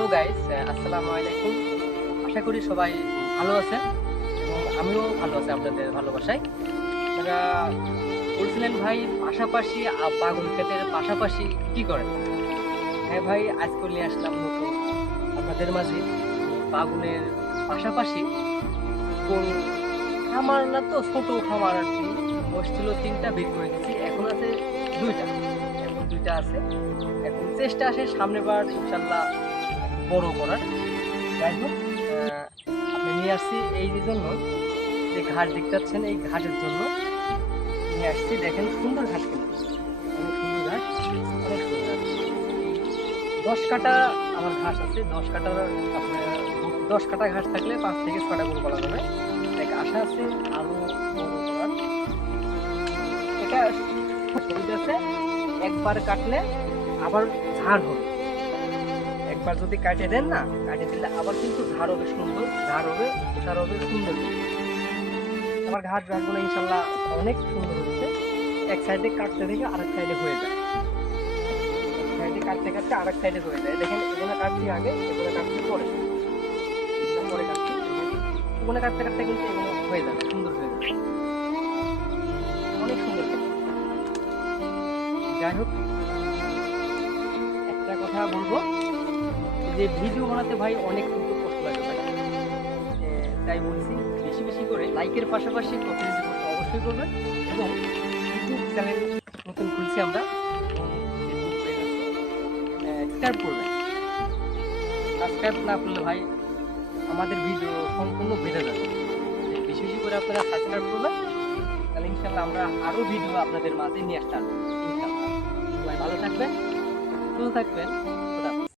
Hello guys, আসসালামু আলাইকুম। আশা করি সবাই ভালো আছেন এবং আমিও ভালো আছি আপনাদের ভালোবাসায়। আপনারা বলছিলেন ভাই পাশাপাশি বাগুন ক্ষেতের পাশাপাশি কি করেন? হ্যাঁ ভাই, আজকে নিয়ে আসলাম নতুন আপনাদের মাঝে বাগুনের পাশাপাশি কোন খামার না তো ছোট খামার আর কি। বসছিল 3টা বের করে দিচ্ছি, এখন আছে 2টা, এখন 2টা আছে। এখন চেষ্টা আসে সামনের বার ইনশাল্লাহ বড় করার। যাই হোক, আপনি নিয়ে আসছি এই যে জন্য, যে ঘাস দেখতে পাচ্ছেন এই ঘাসের জন্য নিয়ে আসছি। দেখেন সুন্দর ঘাস, কিন্তু অনেক সুন্দর ঘাস, অনেক সুন্দর। 10 কাটা আমার ঘাস আছে, 10 কাটার আপনার 10 কাটা ঘাস থাকলে 5 থেকে 6টা গরু পালা যাবে। এক আশা আছে আরো বড় করার। এটা সুবিধা আছে, একবার কাটলে আবার ঝাড় হবে। একবার যদি কাটে দেন না, কাটে দিলে আবার কিন্তু ঝাড় হবে, সুন্দর ঝাড় হবে, ওটার হবে সুন্দর। আমার ঘাসগুলো ইনশাল্লাহ অনেক সুন্দর হচ্ছে। এক সাইডে কাটতে থেকে আরেক সাইডে হয়ে যায়, এক সাইডে কাটতে কাটতে আরেক সাইডে হয়ে যায়। দেখেন এগুলো কাটছি আগে, এগুলো কাটছি পরে, এগুলো পরে কাটছি। এগুলো কাটতে কাটতে কিন্তু এগুলো হয়ে যাবে, সুন্দর হয়ে যাবে, অনেক সুন্দর। যাই হোক, একটা কথা বলবো যে ভিডিও বানাতে ভাই অনেক কিন্তু কষ্ট লাগে ভাই। তাই বলছি বেশি বেশি করে লাইকের পাশাপাশি কমেন্ট অবশ্যই করবেন এবং ইউটিউব চ্যানেল নতুন খুলছি আমরা, ফেসবুক পেজ আছে, সাবস্ক্রাইব করবেন। সাবস্ক্রাইব না করলে ভাই আমাদের ভিডিও সম্পূর্ণ বেড়ে যাবে। বেশি বেশি করে আপনারা সাবস্ক্রাইব করবেন, তাহলে ইনশাল্লাহ আমরা আরও ভিডিও আপনাদের মাঝে নিয়ে আসতে পারবো ইনশাল্লাহ। সবাই ভালো থাকবেন, সুস্থ থাকবেন।